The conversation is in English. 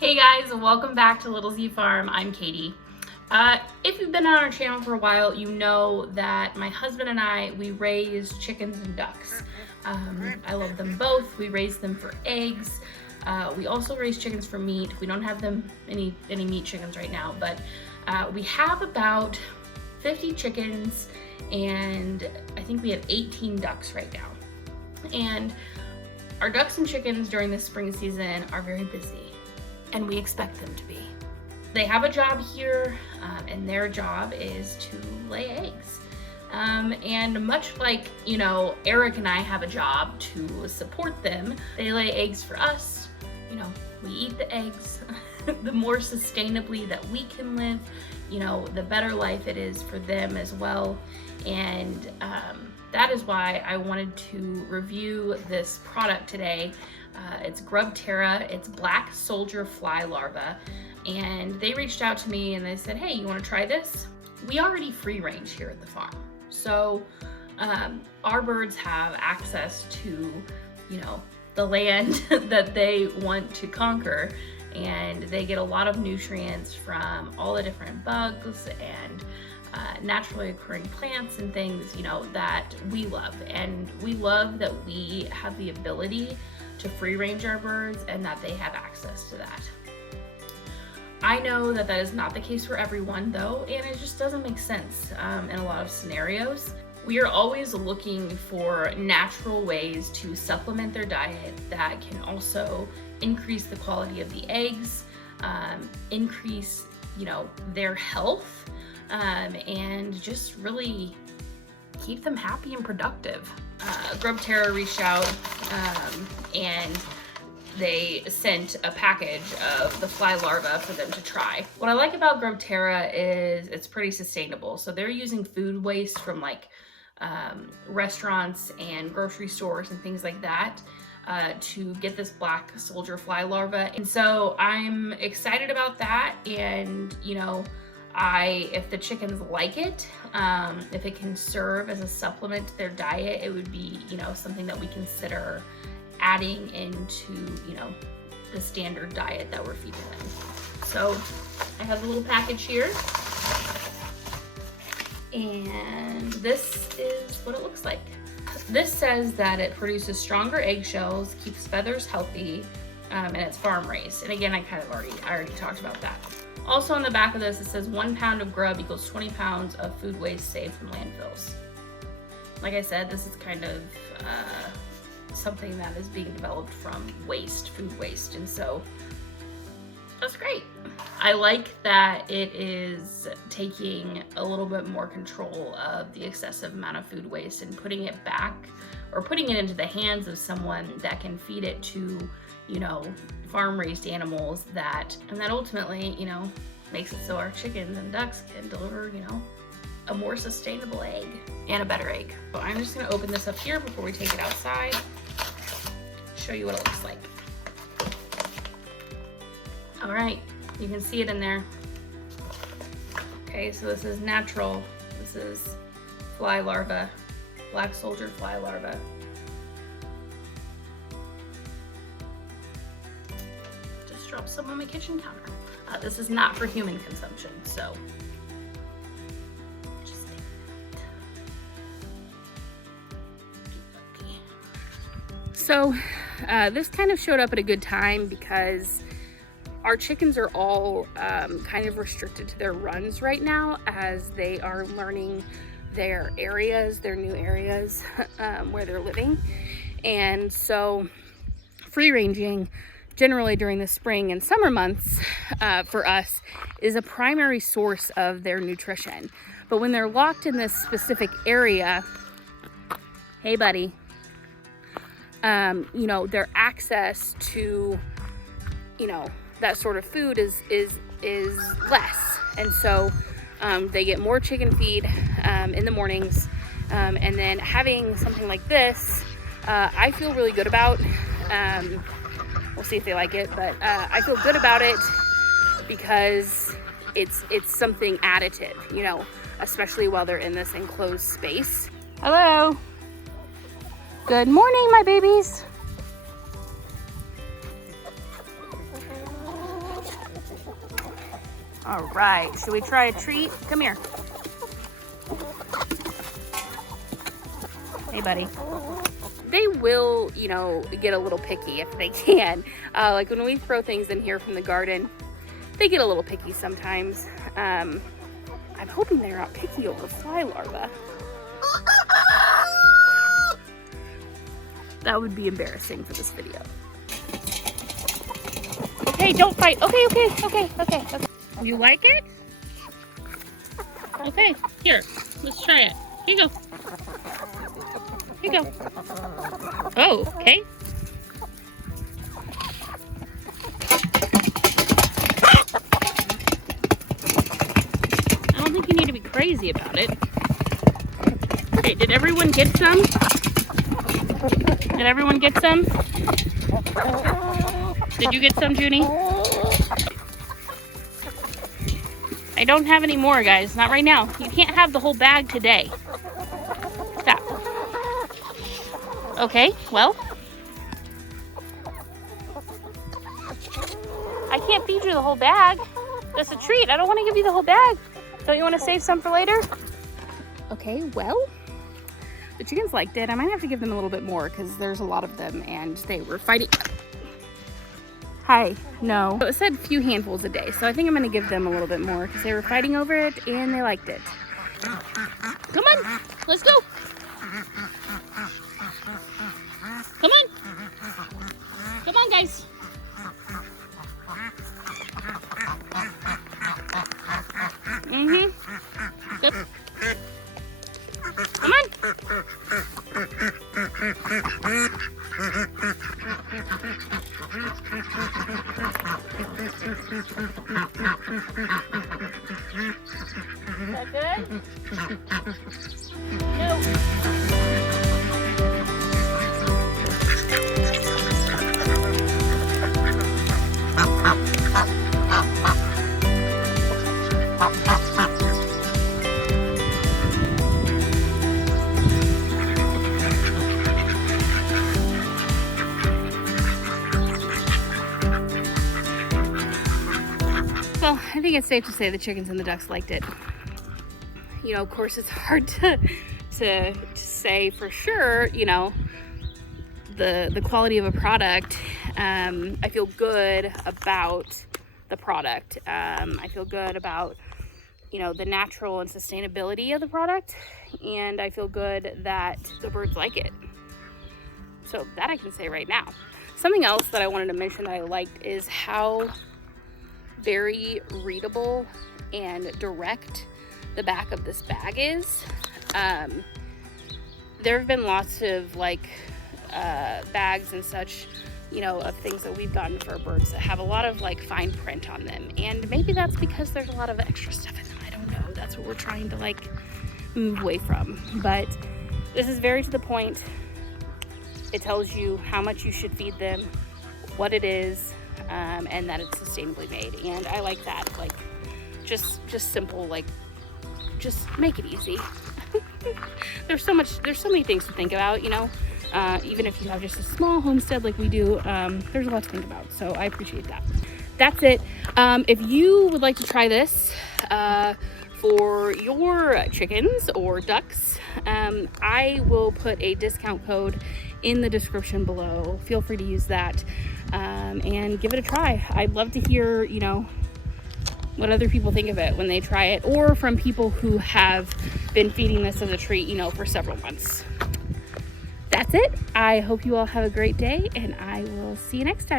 Hey guys, welcome back to Little Z Farm. I'm Katie. If you've been on our channel for a while, you know that my husband and I, we raise chickens and ducks. I love them both. We raise them for eggs. We also raise chickens for meat. We don't have them any meat chickens right now, but we have about 50 chickens and I think we have 18 ducks right now. And our ducks and chickens during the spring season are very busy, and we expect them to be. They have a job here, and their job is to lay eggs. And much like, you know, Eric and I have a job to support them, they lay eggs for us. You know, we eat the eggs. The more sustainably that we can live, you know, the better life it is for them as well. And that is why I wanted to review this product today. It's GRUBTERRA, it's black soldier fly larva. And they reached out to me and they said, hey, you wanna try this? We already free range here at the farm. So our birds have access to, you know, the land that they want to conquer. And they get a lot of nutrients from all the different bugs and naturally occurring plants and things, you know, that we love. And we love that we have the ability to free range our birds and that they have access to that. I know that that is not the case for everyone though, and it just doesn't make sense in a lot of scenarios. We are always looking for natural ways to supplement their diet that can also increase the quality of the eggs, increase, you know, their health, and just really keep them happy and productive. GRUBTERRA reached out and they sent a package of the fly larva for them to try. What I like about GRUBTERRA is it's pretty sustainable. So they're using food waste from like restaurants and grocery stores and things like that to get this black soldier fly larva. And so I'm excited about that. And you know, if the chickens like it, if it can serve as a supplement to their diet, it would be, you know, something that we consider adding into, you know, the standard diet that we're feeding them. So I have a little package here, and this is what it looks like. This says that it produces stronger eggshells, keeps feathers healthy, and it's farm raised. And again, I already talked about that. Also on the back of this, it says 1 pound of grub equals 20 pounds of food waste saved from landfills. Like I said, this is kind of something that is being developed from waste, food waste, and so that's great. I like that it is taking a little bit more control of the excessive amount of food waste and putting it back, or putting it into the hands of someone that can feed it to, you know, farm-raised animals and that ultimately, you know, makes it so our chickens and ducks can deliver, you know, a more sustainable egg and a better egg. So I'm just gonna open this up here before we take it outside, show you what it looks like. All right, you can see it in there. Okay, so this is natural. This is fly larva, black soldier fly larva. Just drop some on my kitchen counter. This is not for human consumption, so just take that. Okay. So this kind of showed up at a good time because our chickens are all kind of restricted to their runs right now as they are learning their areas, their new areas where they're living. And so free ranging generally during the spring and summer months for us is a primary source of their nutrition. But when they're locked in this specific area, hey buddy, you know, their access to, you know, that sort of food is less. And so they get more chicken feed in the mornings. And then having something like this, I feel really good about. We'll see if they like it, but I feel good about it because it's something additive, you know, especially while they're in this enclosed space. Hello. Good morning, my babies. All right, should we try a treat? Come here. Hey, buddy. They will, you know, get a little picky if they can. Like when we throw things in here from the garden, they get a little picky sometimes. I'm hoping they're not picky over fly larvae. That would be embarrassing for this video. Okay, don't fight. Okay. You like it? Okay, here, let's try it. Here you go. Here you go. Oh, okay. I don't think you need to be crazy about it. Okay, did everyone get some? Did everyone get some? Did you get some, Junie? I don't have any more, guys. Not right now. You can't have the whole bag today. Stop. Okay, well. I can't feed you the whole bag. That's a treat. I don't want to give you the whole bag. Don't you want to save some for later? Okay, well. The chickens liked it. I might have to give them a little bit more because there's a lot of them and they were fighting. Hi, no. So it said a few handfuls a day, so I think I'm gonna give them a little bit more because they were fighting over it and they liked it. Come on, let's go. Come on. Come on, guys. Good. Come on. Is that good? No. Well, I think it's safe to say the chickens and the ducks liked it. You know, of course, it's hard to say for sure, you know, the quality of a product. I feel good about the product. I feel good about, you know, the natural and sustainability of the product. And I feel good that the birds like it. So that I can say right now. Something else that I wanted to mention that I liked is how very readable and direct the back of this bag is. There have been lots of like bags and such, you know, of things that we've gotten for our birds that have a lot of like fine print on them, and maybe that's because there's a lot of extra stuff in them. I don't know. That's what we're trying to like move away from. But this is very to the point. It tells you how much you should feed them, what it is, and that it's sustainably made. And I like that. Like, just simple. Like, just make it easy. There's so many things to think about, you know. Even if you have just a small homestead like we do, there's a lot to think about. So I appreciate that. That's it. If you would like to try this for your chickens or ducks, I will put a discount code in the description below. Feel free to use that and give it a try. I'd love to hear, you know, what other people think of it when they try it, or from people who have been feeding this as a treat, you know, for several months. That's it. I hope you all have a great day, and I will see you next time.